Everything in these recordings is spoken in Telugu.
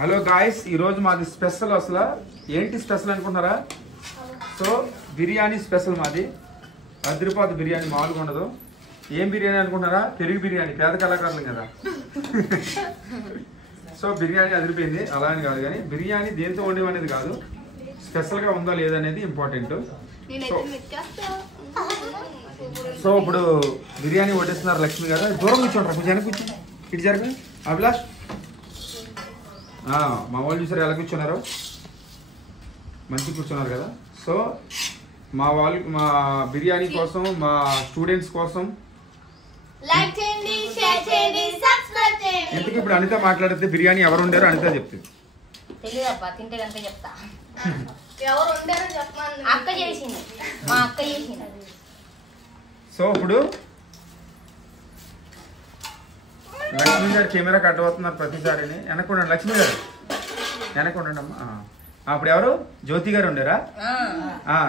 హలో గాయస్, ఈరోజు మాది స్పెషల్. అసలు ఏంటి స్పెషల్ అనుకుంటున్నారా? సో బిర్యానీ స్పెషల్ మాది. అదిరిపోతు బిర్యానీ, మామూలుగా ఉండదు. ఏం బిర్యానీ అనుకుంటున్నారా? పెరుగు బిర్యానీ. పేద కళాకారులు కదా. సో బిర్యానీ అదిరిపోయింది. అలా అని కాదు, కానీ బిర్యానీ దేంతో వండి అనేది కాదు, స్పెషల్గా ఉందా లేదనేది ఇంపార్టెంట్. సో ఇప్పుడు బిర్యానీ వడ్డిస్తున్నారు లక్ష్మి గారు. దూరం కూర్చోండి, కొంచెం వెనక కూర్చోండి. ఇటు జరగ అభిలాష్. మా వాళ్ళు చూసారు ఎలా కూర్చున్నారు, మంచిగా కూర్చున్నారు కదా. సో మా వాళ్ళు మా బిర్యానీ కోసం, మా స్టూడెంట్స్ కోసం ఎందుకు ఇప్పుడు అనిత మాట్లాడితే బిర్యానీ ఎవరు ఉండారో అనిత చెప్తుంది. సో ఇప్పుడు లక్ష్మి గారు కెమెరా కట్టబోతున్నారు ప్రతిసారిని. వెనక్కుండండి లక్ష్మి గారు, వెనక్కుండండి అమ్మా. అప్పుడు ఎవరు? జ్యోతి గారు ఉండేరా?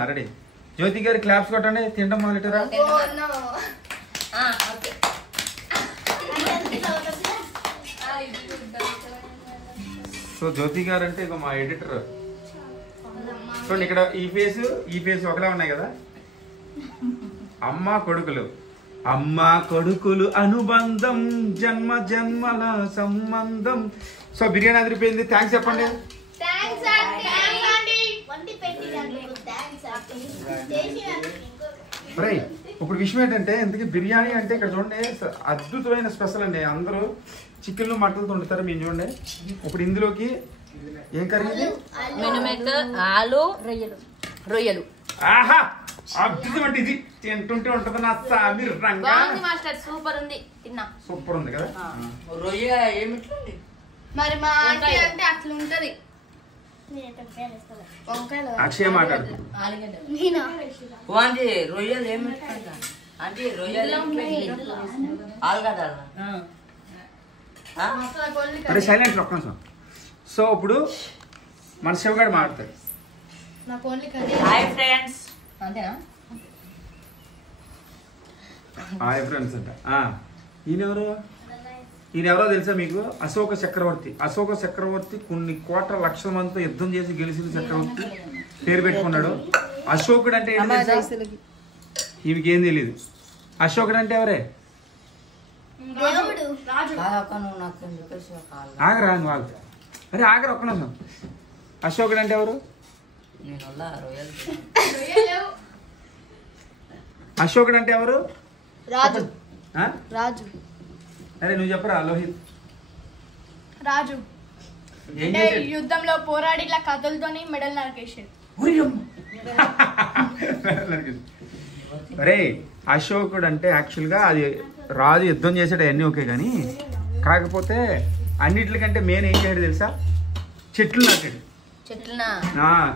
రెడీ. జ్యోతి గారు క్లాప్స్ కొట్టండి. తినడం మొదలెట్టారా? సో జ్యోతి గారు అంటే ఇక మా ఎడిటర్. చూడండి ఇక్కడ ఈ ఫేస్ ఒకలా ఉన్నాయి కదా. అమ్మ కొడుకులు అనుబంధం, జన్మ జన్మల సంబంధం. సో బిర్యానీ అదిరిపోయింది. థ్యాంక్స్ చెప్పండి. ఇప్పుడు విషయం ఏంటంటే, ఇంతకీ బిర్యానీ అంటే ఇక్కడ చూడండి అద్భుతమైన స్పెషల్ అండి. అందరూ చికెన్లు మటన్తో వండుతారు, మేము చూడండి. ఇప్పుడు ఇందులోకి ఏం కర్రీ? ఆలు రొయ్యలు. ఆహా, అద్భుతం అంటే ఇది. తింటుంటే ఉంటది నా సామి రంగా. సూపర్ ఉంది, తిన్నా. సూపర్ ఉంది కదా. రొయ్య ఏమిటి మరి మా ఆంటీ అంటే అట్లా ఉంటది. అక్షయ మాట్లాడు. రొయ్యలు ఏమిటి అంటే రొయ్యలు ఆలుగడ్డ. అరే సైలెంట్ ఒక్క నిమిషం. సో ఇప్పుడు మన శివగాడు మాట్లాడతాడు. Hi friends. అంతేనా? హాయ్ ఫ్రెండ్స్ అంట. ఈయనెవరో తెలుసా మీకు? అశోక చక్రవర్తి కొన్ని కోట్ల లక్షల మందితో యుద్ధం చేసి గెలిచిన చక్రవర్తి పేరు పెట్టుకున్నాడు. అశోకుడు అంటే ఈమెకేం తెలీదు. అశోకుడు అంటే ఎవరే? ఆగరా వాళ్ళు. అరే ఆగరా ఒక్క నిమిషం. అశోకుడు అంటే ఎవరు? అశోకుడు అంటే ఎవరు? రాజు. అరే నువ్వు చెప్పరా. లోహిత్ రాజు అంటే యుద్ధంలో పోరాడి ఇలా కథలతోని మెడల్ నరికేసాడు. అరే అశోకుడు అంటే యాక్చువల్గా అది రాజు యుద్ధం చేసాడు, అవన్నీ ఓకే. కానీ కాకపోతే అన్నిటికంటే మెయిన్ ఏం చేయడు తెలుసా? చెట్లు నాటాడు.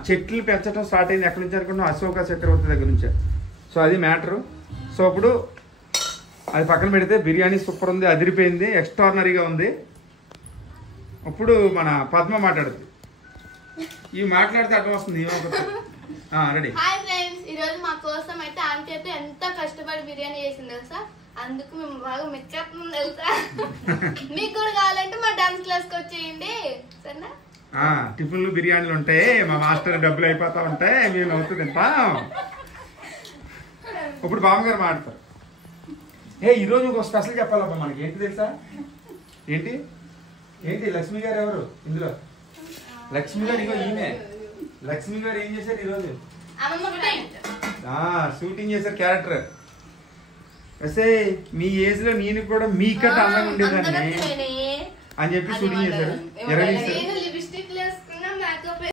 చెట్లు పెంచడం స్టార్ట్ అయింది ఎక్కడి నుంచి అనుకుంటున్నాం? అశోక చక్రవర్తి దగ్గర నుంచే. సో అది మ్యాటరు. సో ఇప్పుడు అది పక్కన పెడితే బిర్యానీ సూపర్ ఉంది, అదిరిపోయింది, ఎక్స్ట్రాడినరీగా ఉంది. ఇప్పుడు మన పద్మ మాట్లాడుతుంది. ఇవి మాట్లాడితే అర్థం వస్తుంది. రెడీ. హాయ్ ఫ్రెండ్స్, ఈ రోజు మా కోసం అయితే ఆంటీ అయితే ఎంత కష్టపడి బిర్యానీ చేసింది తెలుసా. అందుకు మేము బాగా మెచ్చేస్తున్నాం తెలుసా. మీకు కూడా కావాలంటే మా డాన్స్ క్లాస్కి వచ్చేయండి సరేనా. టిఫిన్లు బిర్యానీలు ఉంటాయి, మా మాస్టర్ డబ్బులు అయిపోతా ఉంటాయి, మేము అవుతుంది తింటాం. ఇప్పుడు బామ్మగారు మాట్లాడతారు. ఈరోజు ఒక స్పెషల్ చెప్పాలబ్బా మనకి. ఏంటి తెలుసా? ఏంటి లక్ష్మి గారు ఎవరు ఇందులో? లక్ష్మి గారు ఇగో ఈమె. లక్ష్మి గారు ఏం చేశారు ఈరోజు? షూటింగ్ చేశారు క్యారెక్టర్. వస్తే మీ ఏజ్ లో నేను కూడా మీకట్ అందంగా ఉండేదాన్ని అని చెప్పి షూటింగ్ చేశారు.